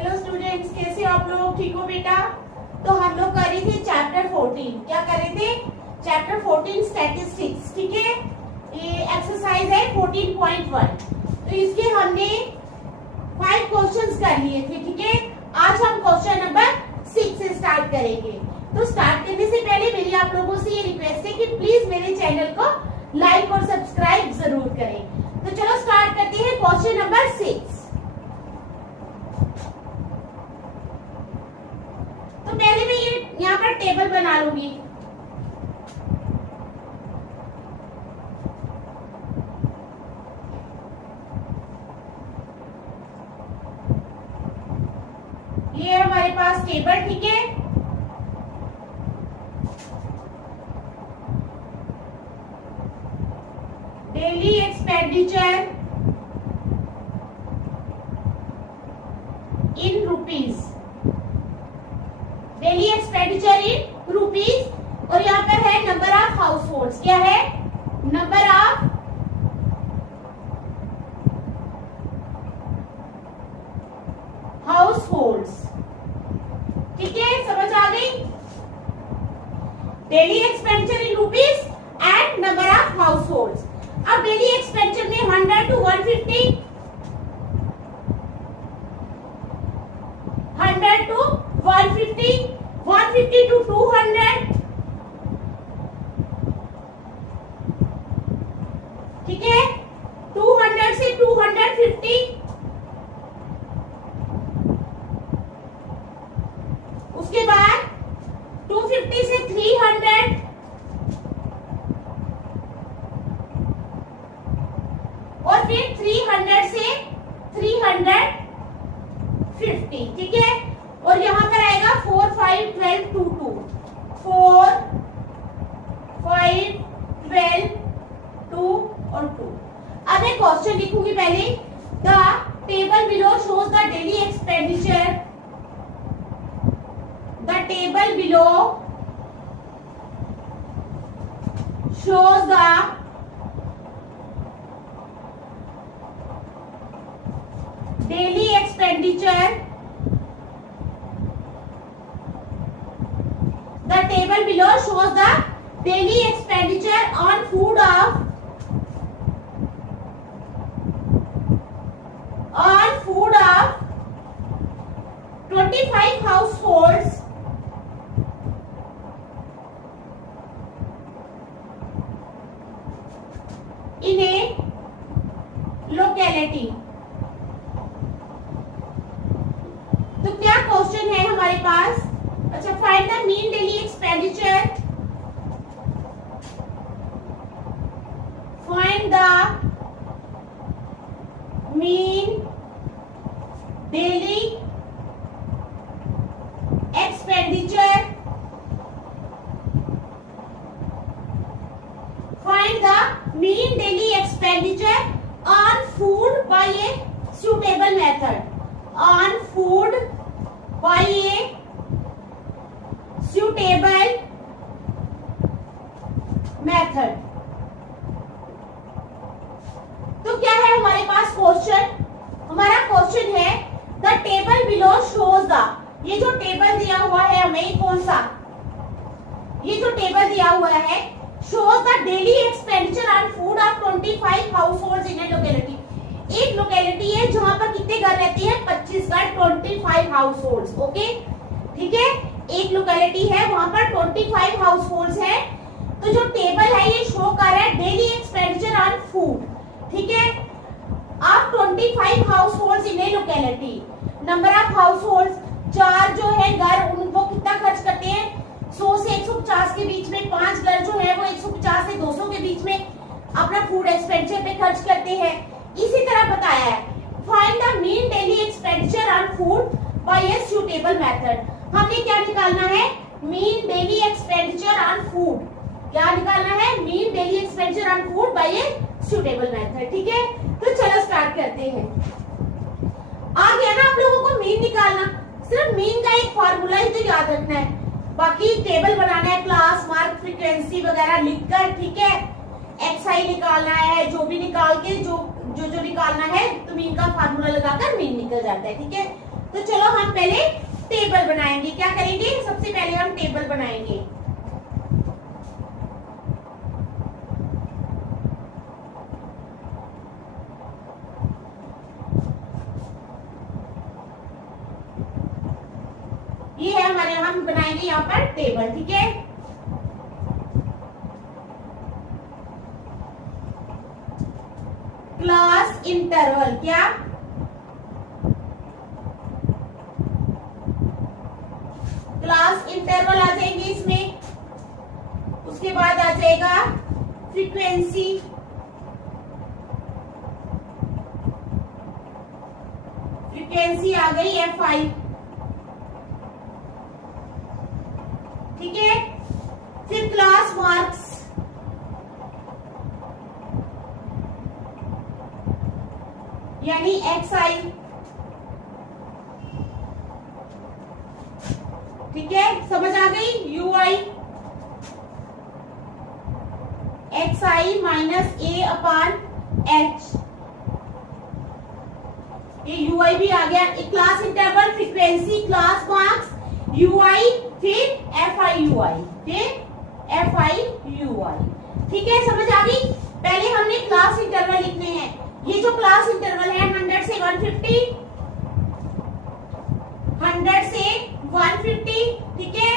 Hello students, कैसे हो आप लोग? ठीक हो बेटा? तो हम लोग कर रहे थे चैप्टर 14। क्या कर रहे थे? Chapter 14 statistics. ठीक है, ये एक्सरसाइज है 14.1। तो इसके हमने 5 क्वेश्चंस कर लिए थे। ठीक है, आज हम क्वेश्चन नंबर 6 से स्टार्ट करेंगे। तो स्टार्ट करने से पहले मेरी आप लोगों से ये रिक्वेस्ट है कि प्लीज मेरे चैनल को लाइक और सब्सक्राइब जरूर करें। तो चलो स्टार्ट करते हैं क्वेश्चन नंबर 6। तो पहले मैं ये यहाँ पर टेबल बना लूंगी। ये हमारे पास टेबल। ठीक है, daily expenditure in rupees, daily expenditure in rupees. और यहाँ पर है नंबर ऑफ हाउस होल्ड्स। क्या है? Number of house holds. ठीक है, समझ आ गई? Daily expenditure in rupees and number of house holds. अब डेली एक्सपेंडिचर में 100 to 150, 100 to 150, 150 to 200। ठीक है, 200 से 250, उसके बाद 250 से 300, और फिर 300 से 350। ठीक है, और यहाँ पर आएगा 4, 5, 12, 2, 2, 4, 5, 12, 2 और 2। अब मैं क्वेश्चन लिखूंगी पहले। The table below shows the daily expenditure, the table below shows the daily expenditure, the table below shows the daily expenditure on food of 25 households in a locality। तो क्या क्वेश्चन है हमारे पास? अच्छा, find the mean daily expenditure, find the mean daily expenditure, find the mean daily expenditure on food by a suitable method, on food by a suitable method। तो क्या है हमारे पास question? हमारा क्वेश्चन है the table below shows the, ये जो table दिया हुआ है हमें, कौन सा? ये जो टेबल दिया हुआ है shows the daily expenditure on food of 25 households in a locality। एक लोकेलिटी है जहां पर कितने घर रहते हैं? 25 घर, 25 हाउसहोल्ड्स। ओके, ठीक है, एक लोकेलिटी है वहां पर 25 हाउसहोल्ड्स है। तो जो टेबल है ये शो कर रहा है डेली एक्सपेंडिचर ऑन फूड। ठीक है, of 25 households in A locality. Number of households, 4 जो है घर, उनको कितना खर्च करते हैं? 100 से 150 के बीच में। 5 घर जो है वो 150 से 200 के बीच में अपना फूड एक्सपेंडिचर पे खर्च करते हैं। इसी तरह बताया है find the mean daily expenditure on food by a suitable method. हमने क्या निकालना है? Mean daily expenditure on food. क्या निकालना है? Mean daily expenditure on food by a suitable method. ठीक है, तो चलो स्टार्ट करते हैं। आ गया ना आप लोगों को मीन निकालना? सिर्फ मीन का एक फॉर्मूला ही तो याद रखना है, बाकी टेबल बनाना है, क्लास मार्क, फ्रीक्वेंसी वगैरह लिखकर। ठीक है, एक्सआई निकालना है, जो भी निकाल के जो निकालना है तो मीन का फार्मूला लगाकर मीन निकल जाता है। ठीक है, तो चलो हम पहले टेबल बनाएंगे। क्या करेंगे? सबसे पहले हम टेबल बनाएंगे। ये है हमारे, हम बनाएंगे यहाँ पर टेबल। ठीक है, क्लास इंटरवल। क्या? क्लास इंटरवल आ जाएंगे इसमें। उसके बाद आ जाएगा फ्रीक्वेंसी, फ्रीक्वेंसी आ गई F5। ठीक है, फिर क्लास मार्क्स, यानी XI। ठीक है, समझ आ गई? UI, XI minus A/H। ये UI भी आ गया। Class interval, frequency, class marks, UI, फिर FIUI, फिर FIUI। ठीक है, समझ आ गई? पहले हमने क्लास इंटरवल लिखने हैं। ये जो क्लास इंटरवल है 100 से 150, 100 से 150। ठीक है,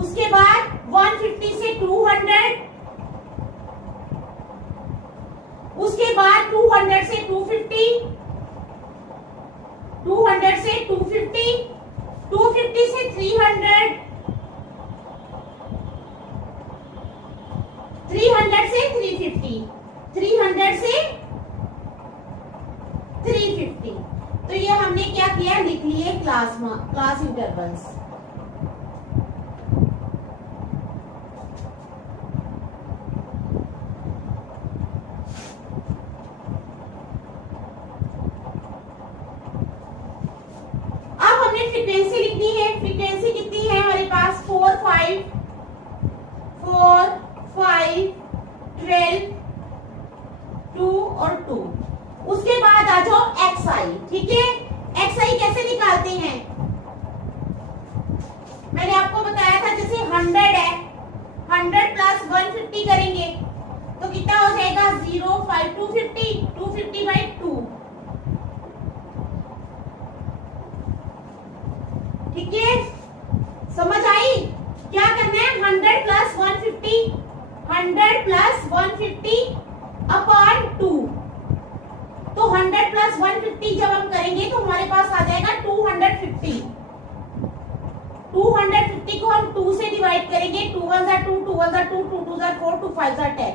उसके बाद 150 से 200, उसके बाद 200 से 250, 200 से 250, 250 से 300, 300 से 350, 300 से 350। तो ये हमने क्या किया? लिख लिए क्लास इंटरवल्स। अब हमने फ्रीक्वेंसी लिखनी है। फ्रीक्वेंसी कितनी है हमारे पास? 4, 5, 4, 5, 12, 2 और 2। उसके बाद आ जाओ XI। ठीक है, XI कैसे निकालते हैं? मैंने आपको बताया था, जैसे 100 है, 100 प्लस 150 करेंगे तो कितना हो जाएगा? 0, 5, 250, 250 बाई 2। ठीक है, समझ आई? क्या करना है? 100 प्लस 150, 100 प्लस 150 अपॉन 2। तो 100 प्लस 150 जब हम करेंगे तो हमारे पास आ जाएगा 250। 250 को हम 2 से डिवाइड करेंगे। 2 1 2, 2 1 2, 2 2 4, 2 5 10।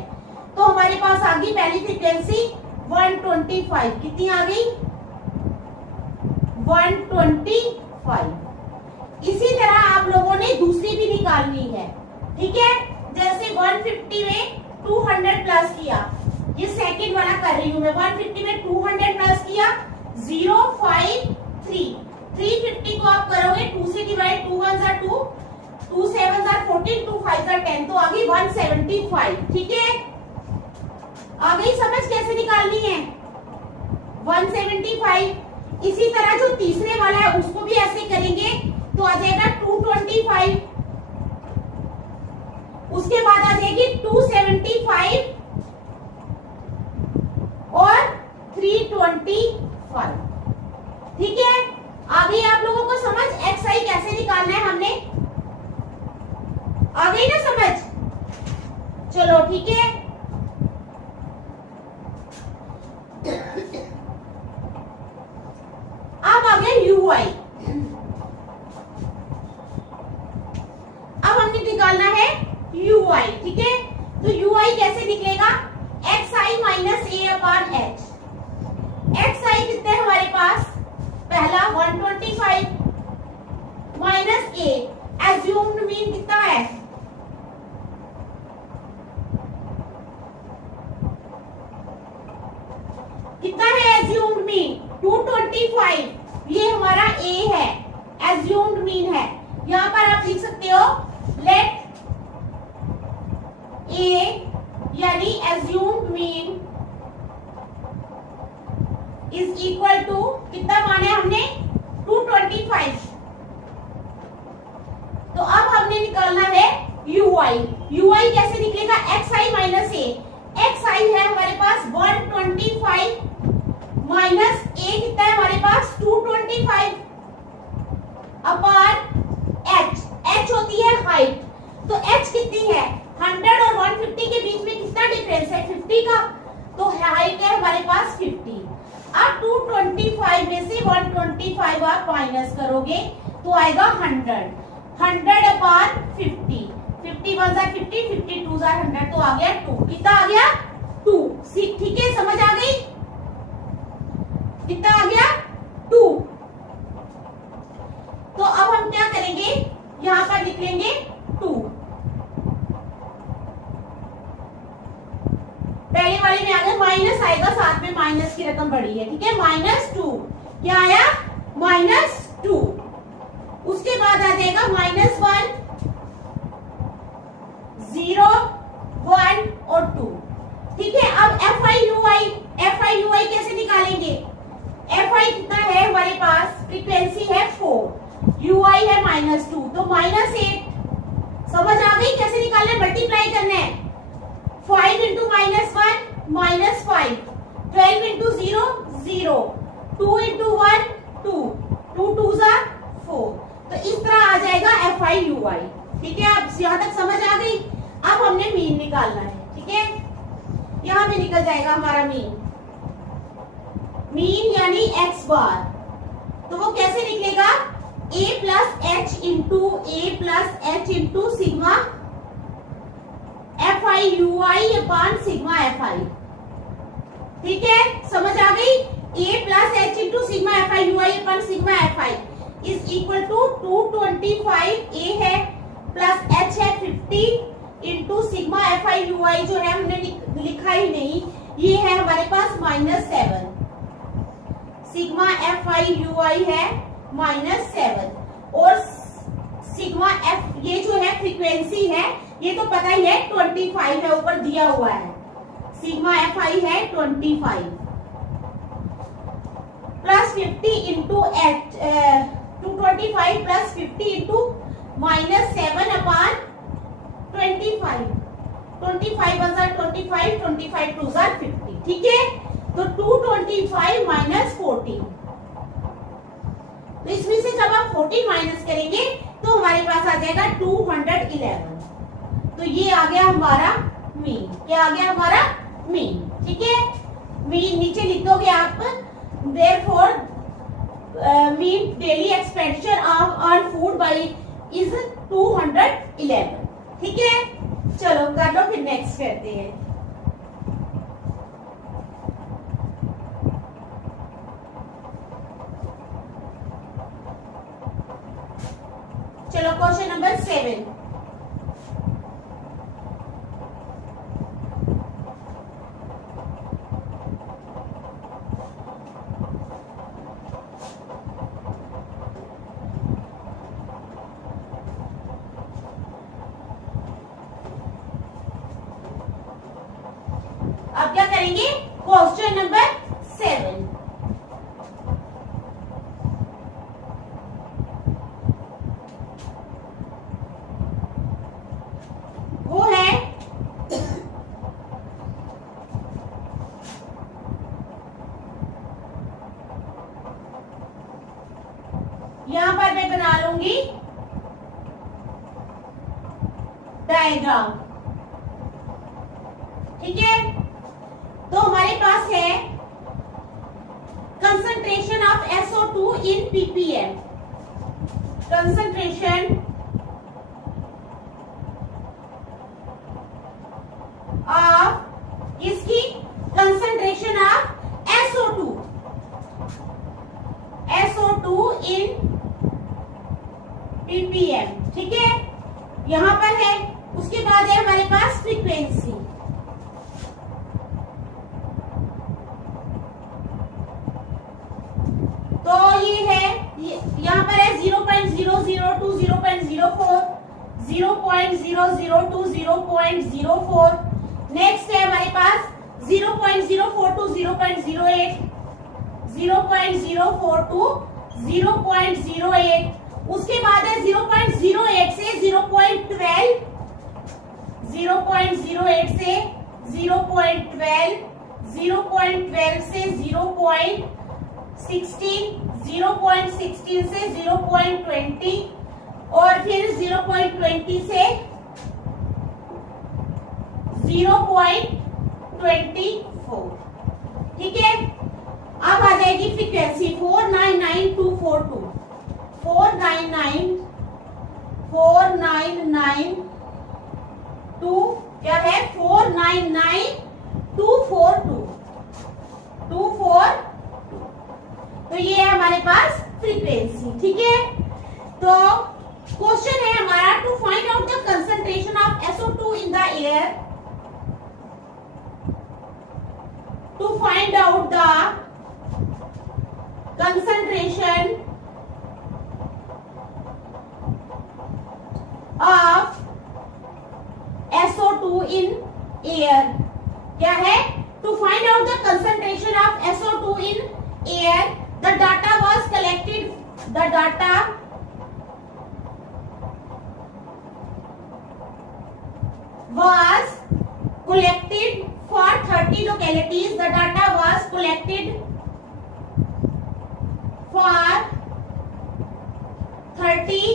तो हमारे पास आ गई पहली फ्रीक्वेंसी 125। कितनी आ गई? 125। इसी तरह आप लोगों ने दूसरी भी निकालनी है। ठीक है, जैसे 150 में 200 प्लस किया, ये सेकंड वाला कर रही हूं मैं। 150 में 200 प्लस किया, 0, 5, 3। 350 को आप करोगे 2 से डिवाइड, 2 1 2, 2 7 14, 2 5 10, तो आ गई 175। ठीक है, आ गई समझ कैसे निकालनी है? 175। इसी तरह जो तीसरे वाला है उसको भी ऐसे करेंगे तो आ जाएगा 225। उसके बाद आ जाएगी 275 और 325। ठीक है, आ गई आप लोगों को समझ XI कैसे निकालना है हमने? आ गई ना समझ? चलो ठीक है, अब आ गया UI। अब हमने निकालना है UI। ठीक है, तो UI कैसे निकलेगा? XI minus A/H। XI कितने हमारे पास? पहला 125 माइनस A, एज्यूम्ड मीन कितना है? कितना है एज्यूम्ड मीन? 225। ये हमारा A है, एज्यूम्ड मीन है। यहां पर आप लिख सकते हो लेट A यानी assumed mean is equal to, कितना माना है हमने? 225। तो अब हमने निकालना है ui। ui कैसे निकलेगा? xi minus a। xi है हमारे पास 125 माइनस a कितना है हमारे पास 225 अपान h। h होती है हाइट, तो h कितनी है? 100 और 150 के बीच में कितना डिफरेंस है? 50 का। तो हाइट है हमारे पास 50। अब 225 में से 125 आप माइनस करोगे तो आएगा 100। 100 अपान 50, 50 1 जार 50, 50 2 जार 100, तो आ गया 2। कितना आ गया? 2। ठीक है, समझ आ गई? कितना आ गया? 2। तो अब हम क्या करेंगे, यहां पर लिख लेंगे 2। पहले वाले में अगर माइनस आएगा साथ में माइनस की रकम बढ़ी है, ठीक है, -2। क्या आया? -2। उसके बाद आ जाएगा -1, 0, 1 और 2। ठीक है, अब FI कैसे निकालेंगे? FI कितना है हमारे पास? फ्रीक्वेंसी है 4, UI है -2, तो -8। समझ आ गई कैसे निकालना है? मल्टीप्लाई करना है। 5 इंटू -1 -5, 12 इंटू 0 0, 2 इंटू 1 2, 2 2 जार 4। तो इस तरह आ जाएगा FI/UI। ठीक है, अब यहां तक समझ आ गई? अब हमने मीन निकालना है। ठीक है, यहां पे निकल जाएगा हमारा मीन यानी x बार। तो वो कैसे निकलेगा? a plus h into sigma FI/UI upon sigma FI। ठीक है, समझ आ गई? a plus h into sigma FI/UI upon sigma FI is equal to 225 a है प्लस h है 50 इंटू सिग्मा FI/UI जो है हमने लिखा ही नहीं, ये है हमारे पास -7। सिग्मा FI/UI है -7 और सिग्मा f ये जो है फ्रीक्वेंसी है, ये तो पता ही है 25 है, ऊपर दिया हुआ है। सिग्मा FI है 25 प्लस 50 इंटू 225 प्लस 50 इंटू -7 अपान 25। 25 1 जार 25, 25 2 जार 50। ठीक है, तो 225 माइनस 14। तो इसमें से जब आप 14 माइनस करेंगे तो हमारे पास आ जाएगा 211। तो ये आ गया हमारा मीन। क्या आ गया हमारा? मीन। ठीक है, मीन नीचे लिख दोगे आप, therefore mean daily expenditure on food by is 211। ठीक है, चलो कर लो, फिर नेक्स्ट करते हैं। चलो क्वेश्चन नंबर 7। अब क्या करेंगे? Question number 7। वो है यहां पर मैं बना लूंगी डायग्राम। ठीक है, तो हमारे पास है concentration of SO2 in ppm। Concentration of इसकी concentration of SO2 in ppm। ठीक है, यहां पर है। उसके बाद है हमारे पास फ्रीक्वेंसी। तो ये है, यहाँ पर है 0.002, 0.04, 0.002, 0.04। नेक्स्ट है हमारे पास 0.042, 0.08, 0.042, 0.08, उसके बाद है 0.08 से 0.12, 0.08 से 0.12, 0.12 से 0.16, 0.16 से 0.20 और फिर 0.20 से 0.24। ठीक है, अब आ जाएगी फ्रीक्वेंसी 499242, 499 क्या है 499242। तो ये है हमारे पास फ्रीक्वेंसी। ठीक है, तो क्वेश्चन है हमारा to find out the concentration of SO2 in the air, to find out the concentration of SO2 in air। क्या है? To find out the concentration of SO2 in air, the data was collected for 30 localities. The data was collected for 30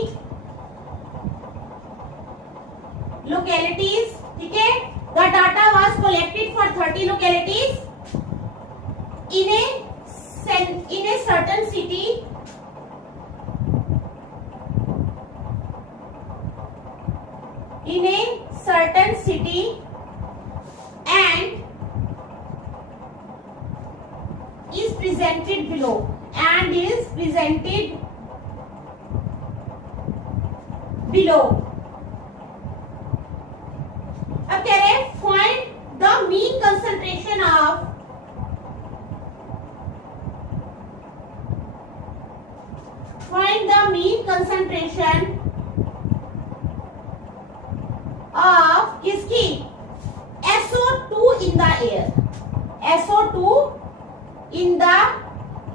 localities। ठीक है, the data was collected for 30 localities in a certain city and is presented below, and is presented below। अब कह रहे हैं find the mean concentration of किसकी SO2 in the air, SO2 in the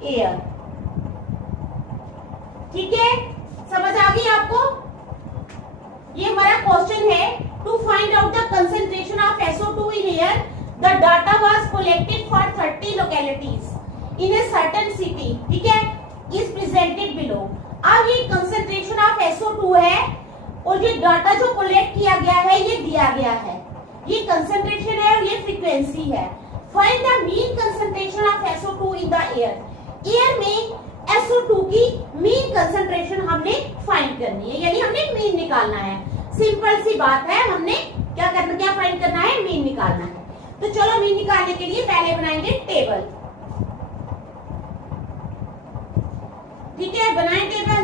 air. ठीक है, समझ आ गई आपको? ये हमारा क्वेश्चन है to find out the concentration of SO2 in air, the data was collected for 30 localities in a certain city. ठीक है, इज प्रेजेंटेड बिलो। अब ये कंसंट्रेशन ऑफ SO2 है और ये डाटा जो कलेक्ट किया गया है ये दिया गया है, ये कंसंट्रेशन है और ये फ्रीक्वेंसी है। Find the mean concentration of SO2 in the air. Air में SO2 की मीन कंसंट्रेशन हमने फाइंड करनी है, यानी हमने मीन निकालना है। सिंपल सी बात है, हमने क्या फाइंड करना है, मीन निकालना है। तो चलो मीन निकालने के लिए पहले बनाएंगे टेबल। ठीक है, बनाएं table.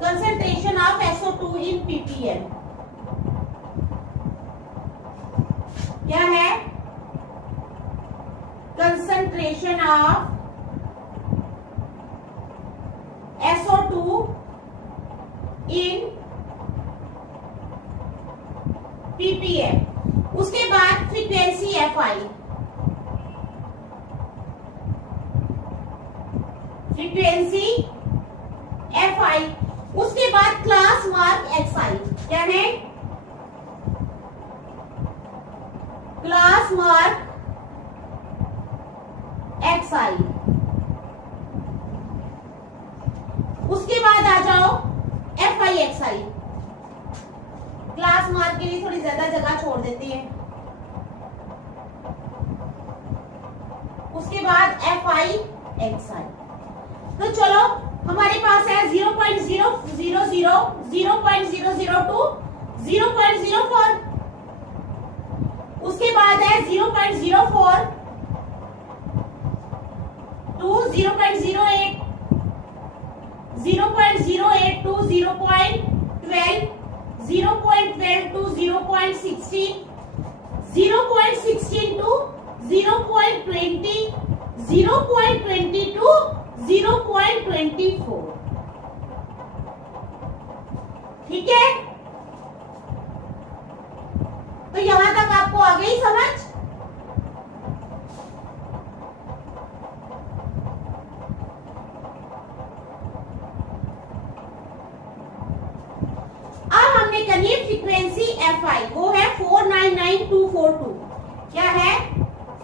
Concentration of SO2 in ppm क्या है? Concentration of SO2 in ppm। उसके बाद फ्रीक्वेंसी FI, फ्रीक्वेंसी FI। उसके बाद क्लास मार्क XI, क्या है? Class mark XI। उसके बाद आ जाओ FIXI। क्लास मार्क के लिए थोड़ी ज्यादा जगह छोड़ देते हैं। उसके बाद FIXI। तो चलो हमारे पास है 0.000, 0.002, 0.04। उसके बाद है 0.04 to 0.08, 0.08 to 0.12, 0.12 to 0.16, 0.16 to 0.20, 0.20 to 0.24। ठीक है, करनी है फ्रीक्वेंसी एफ आई, वो है 499242। क्या है?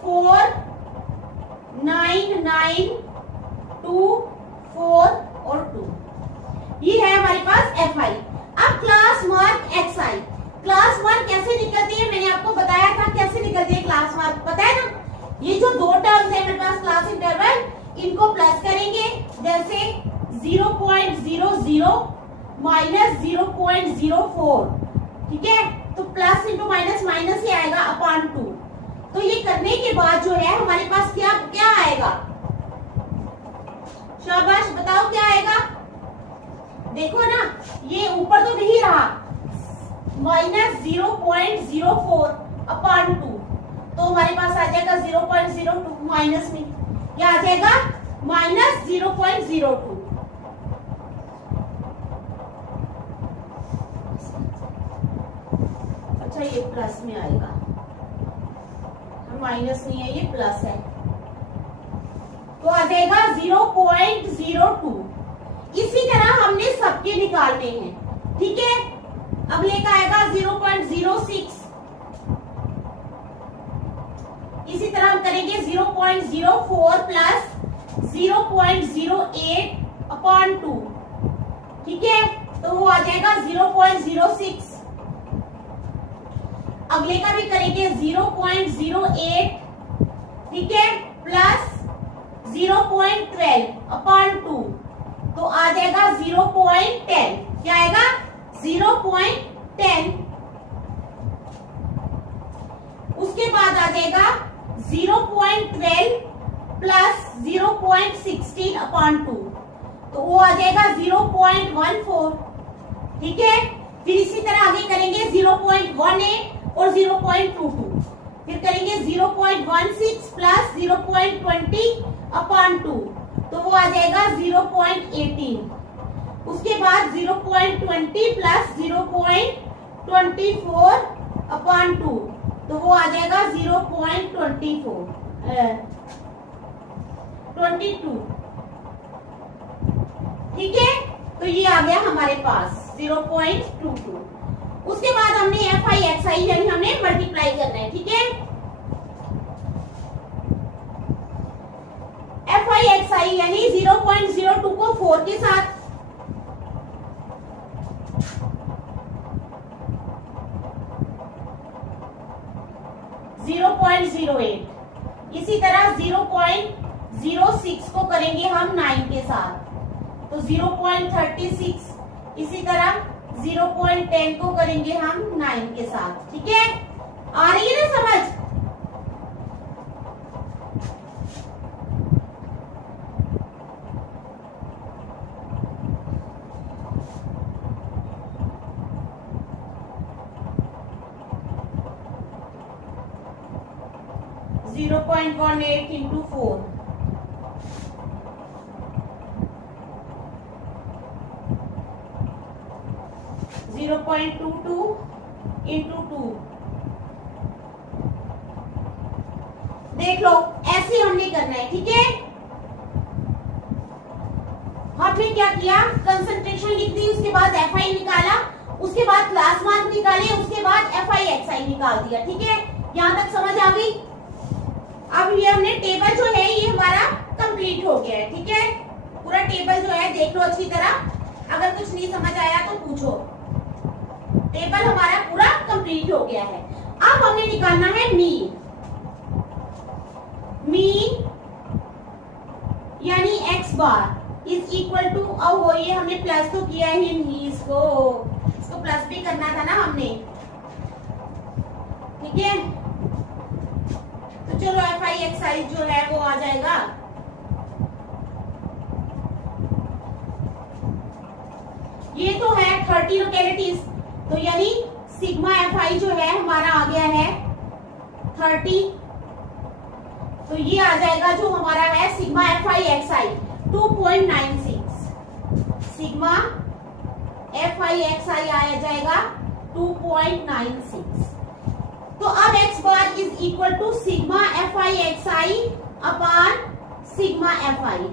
49924 और 2, ये है हमारे पास एफ आई। अब क्लास मार्क एक्स आई, क्लास मार्क कैसे निकलती है मैंने आपको बताया था, कैसे निकलती है क्लास मार्क पता है ना। ये जो दो टर्म्स है मेरे पास क्लास इंटरवल, इनको प्लस करेंगे, जैसे 0.00 माइनस 0.04, ठीक है, तो प्लस इंटू माइनस माइनस ही आएगा अपॉन 2। तो ये करने के बाद जो है हमारे पास क्या क्या आएगा? शाबाश, बताओ क्या आएगा? देखो ना, ये ऊपर तो नहीं रहा, माइनस 0.04 अपॉन 2, तो हमारे पास आ जाएगा 0.02 माइनस में, क्या आ जाएगा? माइनस 0.02। अच्छा, ये प्लस में आएगा, माइनस नहीं है, ये प्लस है, तो आ जाएगा 0.02। इसी तरह हमने सबके निकालने हैं, ठीक है। अगले का आएगा 0.06, इसी तरह हम करेंगे 0.04 प्लस 0.08 अपॉन 2, ठीक है, तो वो आ जाएगा 0.06। अगले का भी करेंगे 0.08, ठीक है, प्लस 0.12 अपॉन 2, तो आ जाएगा 0.10। क्या आएगा? 0.10। उसके बाद आ जाएगा 0.12 प्लस 0.16 अपॉन 2, तो वो आ जाएगा 0.14, ठीक है। फिर इसी तरह आगे करेंगे 0.18 और 0.22, फिर करेंगे 0.16 प्लस 0.20 अपॉन 2, तो वो आ जाएगा 0.18। उसके बाद 0.20 प्लस 0.24 अपॉन 2, तो वो आ जाएगा 0.22, ठीक है। तो ये आ गया हमारे पास 0.22। उसके बाद हमने एफ आई एक्स आई यानी हमने मल्टीप्लाई करना है, ठीक है। एफ आई एक्स आई यानी 0.02 को 4 के साथ, 0.08, इसी तरह 0.06 को करेंगे हम 9 के साथ, तो 0.36, इसी तरह 0.10 को करेंगे हम 9 के साथ, ठीक है। आ रही है ना समझ? 0.18 into 4, 0.22 into 2। देख लो, ऐसे हमने करना है, ठीक है। हमने क्या किया? कंसंट्रेशन लिख दी, उसके बाद एफ आई निकाला, उसके बाद क्लास मार्क निकाले, उसके बाद एफ आई एक्स आई निकाल दिया, ठीक है। यहां तक समझ आ गई? अब ये हमने टेबल जो है ये हमारा कंप्लीट हो गया है, ठीक है। पूरा टेबल जो है देख लो अच्छी तरह, अगर कुछ नहीं समझ आया तो पूछो। टेबल हमारा पूरा कंप्लीट हो गया है। अब हमने निकालना है मीन। मीन यानी X bar is equal to, अब वो ये हमने प्लस तो किया ही नहीं, इसको प्लस भी करना था ना हमने, ठीक है। तो चलो एफ आई एक्स आई जो है वो आ जाएगा, ये तो है 30 लोकेलिटीज, तो यानी सिग्मा एफ आई जो है हमारा आ गया है 30, तो ये आ जाएगा जो हमारा है sigma F I X I 2.96, sigma F I X I आया जाएगा 2.96। तो अब X bar is equal to sigma F I X I upon sigma F I,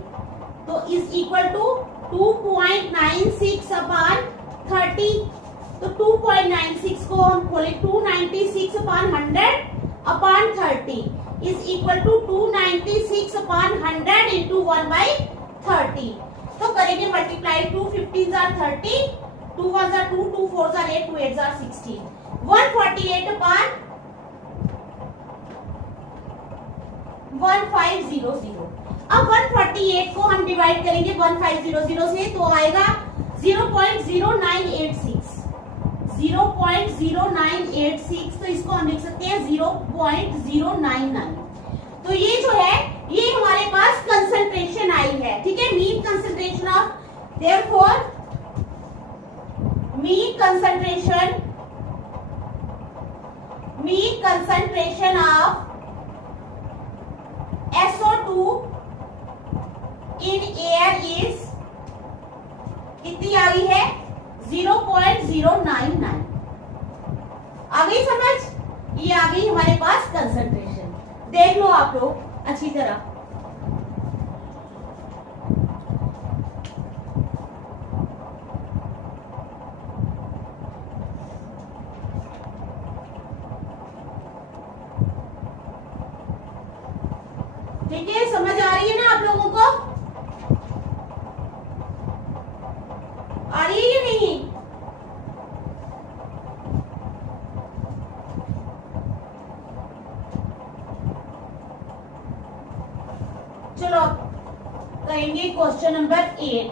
तो इज इक्वल टू 2.96 अपॉन 30, तो 2.96 को हम खोले 296 upon 100 upon 30 is equal to 296 upon 100 into 1/30। तो करेंगे multiply 2 15 are 30, 2 1 are 2, 2 4 are 8, 2 8 are 16, 148 upon 1500। अब 148 को हम डिवाइड करेंगे 1500 से तो आएगा 0.0986, 0.0986, तो इसको हम लिख सकते हैं 0.099। तो ये जो है ये हमारे पास कंसंट्रेशन आई है, ठीक है, mean concentration of, therefore mean concentration of SO2 in air is कितनी आ गई है 0.099। आ गई समझ, ये आ गई हमारे पास कंसंट्रेशन। देख लो आप लोग अच्छी तरह। ठीक है, समझ आ रही है ना आप लोगों को, आ रही है या नहीं? चलो करेंगे क्वेश्चन नंबर 8।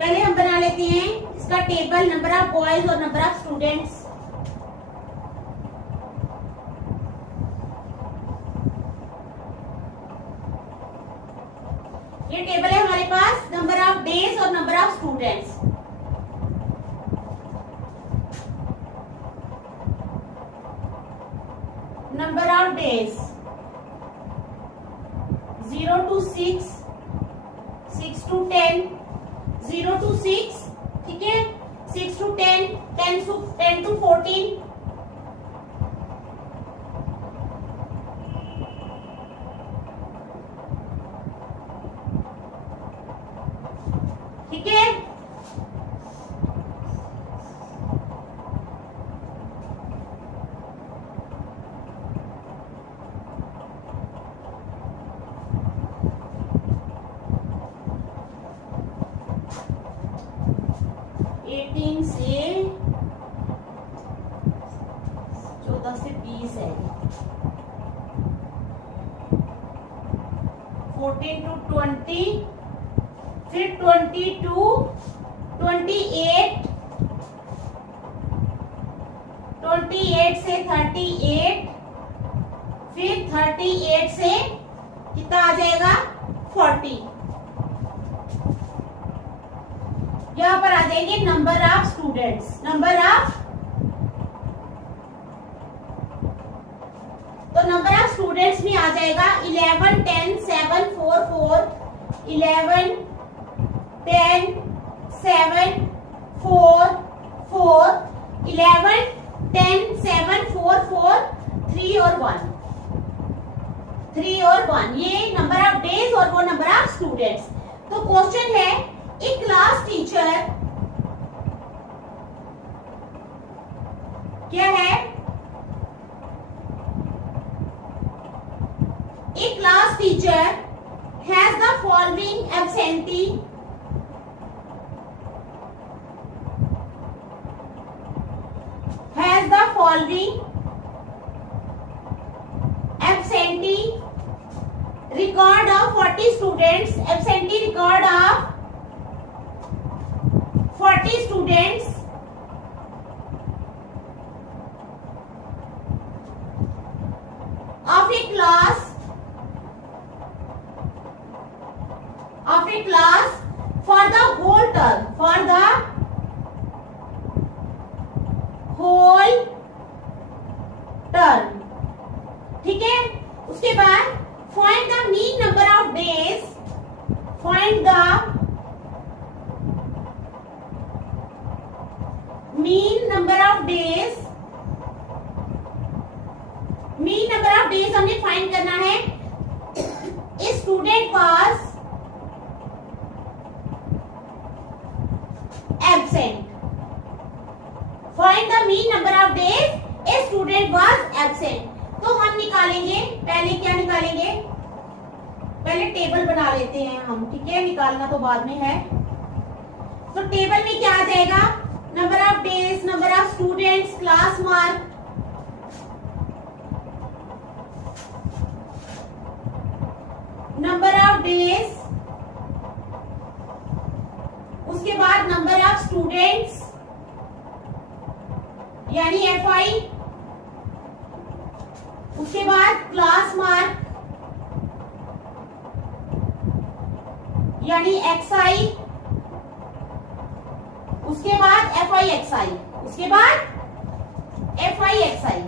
पहले हम बना लेते हैं इसका टेबल, नंबर ऑफ बॉयज और नंबर ऑफ स्टूडेंट्स। ये टेबल है हमारे पास नंबर ऑफ डेज और number of students. Number of days 0 to 6, 6 to 10, 0 to 6, ठीक है, 6 to 10, 10 to 14, ठीक है। से 14 से 20 है, 14 to 20, फिर 22, 28, 28 से 38, फिर 38 से कितना आ जाएगा 40। यहां पर आ जाएंगे number of students, number of, तो नंबर ऑफ स्टूडेंट्स में आ जाएगा 11 10 7 4 4, 11 10 7 4 4, 11 10 7 4 4, 3 और 1, 3 और 1, ये नंबर ऑफ डेज और वो नंबर ऑफ स्टूडेंट्स। तो क्वेश्चन है, एक क्लास टीचर क्या है, a class teacher has the following absentee, record of 40 students, absentee record of 40 students of a class for the whole term, for the whole term, ठीक है। उसके बाद find the mean number of days, find the absent. Find the mean number of days a student was absent. तो हम निकालेंगे, पहले क्या निकालेंगे, पहले टेबल बना लेते हैं हम, ठीक है, निकालना तो बाद में है। तो टेबल में क्या आ जाएगा, number of days, number of students, class mark, number of days, उसके बाद नंबर ऑफ स्टूडेंट्स यानी FI, उसके बाद क्लास मार्क यानी XI, उसके बाद FIXI, उसके बाद FIXI।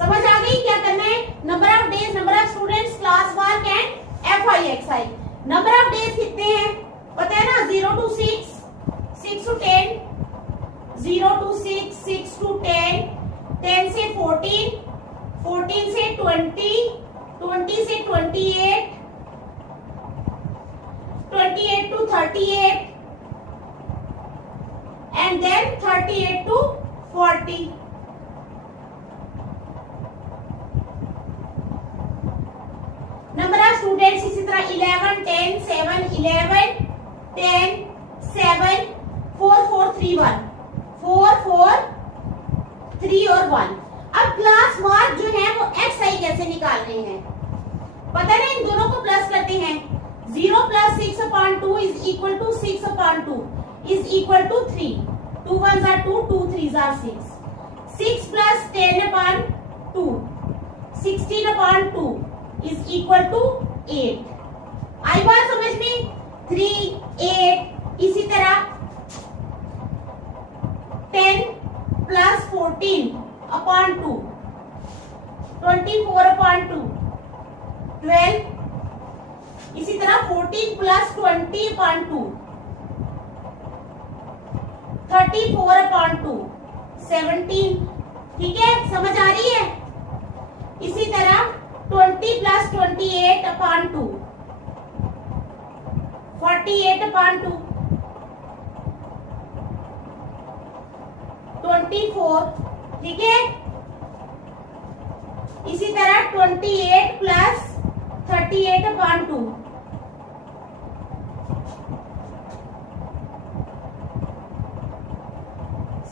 समझ आ गई क्या करना है, number of days, number of students, class mark and FIXI। Number of days कितने हैं पता है ना, 0 to 6, 6 to 10, 0 to 6, 6 to 10, 10 से 14, 14 से 20, 20 से 28, 28 to 38, and then 38 to 40। Number of students इसी तरह 11, 10, 7, 11, 10, 7, 4, 4, 3, 1, 4, 4, 3 और 1। अब क्लास मार्क जो है वो XI कैसे निकालने हैं, पता है इन दोनों को प्लस करते हैं। 0 plus 6/2 is equal to 6/2 is equal to 3, 2 1s are 2, 2 3s are 6, 6 plus 10/2, 16/2 is equal to 8। आई बात समझ में, 3, 8, इसी तरह 10 plus 14/2, 24/2, 12, इसी तरह 14 plus 20/2, 34/2, 17। ठीक है, समझ आ रही है। इसी तरह 20 plus 28/2, 48/2, 24। ठीक है, इसी तरह 28 plus 38/2,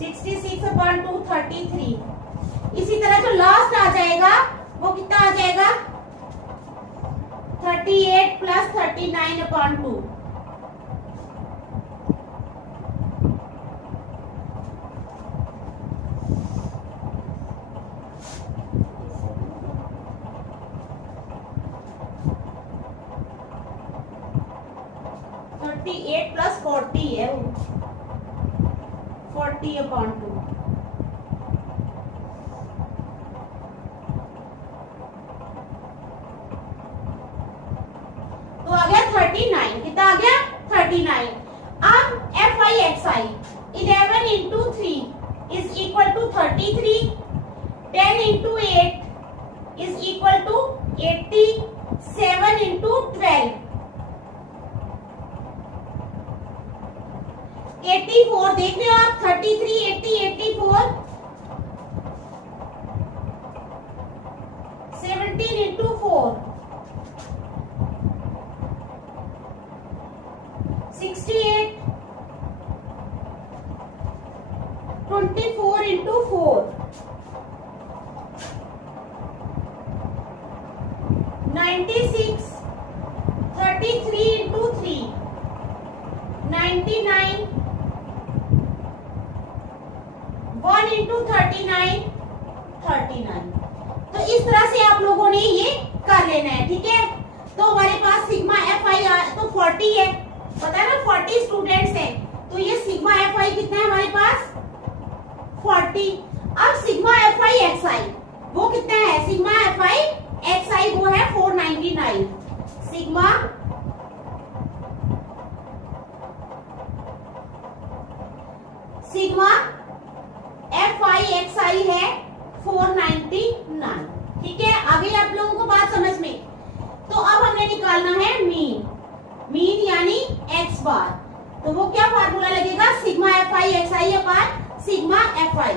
66/2, 33। इसी तरह जो लास्ट आ जाएगा वो कितना आ जाएगा, 38 plus 39/2। प्लस 40 है वो, 40/2। तो आ गया 39, कितना आ गया 39। अब FIXI 11 into 3 is equal to 33, 10 into 8 is equal to 80, 7 into 12 84। देख रहे हो आप, 33, 80, 84, 17 into 4, 68, 24 into 4, 96, 33 into 3, 99, 1 into 39, 39। तो इस तरह से आप लोगों ने ये कर लेना है, ठीक है। तो हमारे पास सिग्मा FI तो 40 है, पता है ना, 40 स्टूडेंट्स हैं, तो ये सिग्मा FI कितना है हमारे पास 40। अब सिग्मा FIXI वो कितना है, सिग्मा FIXI वो है 499। सिग्मा सिग्मा FIXI है 499। ठीक है, आगे आप लोगों को बात समझ में। तो अब हमने निकालना है मीन, मीन यानी x बार। तो वो क्या फार्मूला लगेगा, sigma F I X I upon sigma F I,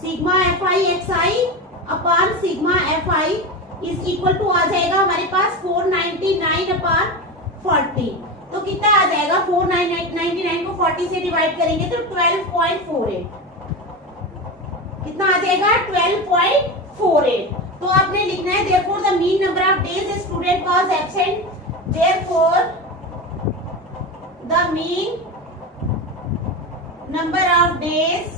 sigma F I X I upon sigma F I is equal to आ जाएगा हमारे पास 499 अपान 40। तो कितना आ जाएगा, 499 को 40 से डिवाइड करेंगे तो 12.48, कितना आ जाएगा 12.48। तो आपने लिखना है therefore the mean number of days a student was absent, therefore the mean number of days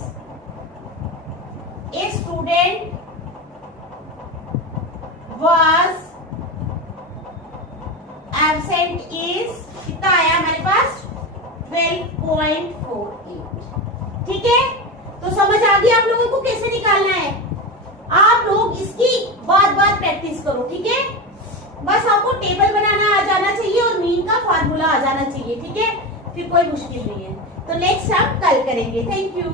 a student was absent is कितना आया हमारे पास 12.48। ठीक है, तो समझ आ गई आप लोगों को कैसे निकालना है। आप लोग इसकी बार बार प्रैक्टिस करो, ठीक है। बस आपको टेबल बनाना आ जाना चाहिए और मीन का फार्मूला आ जाना चाहिए, ठीक है, फिर कोई मुश्किल नहीं है। तो नेक्स्ट हम कल करेंगे। Thank you.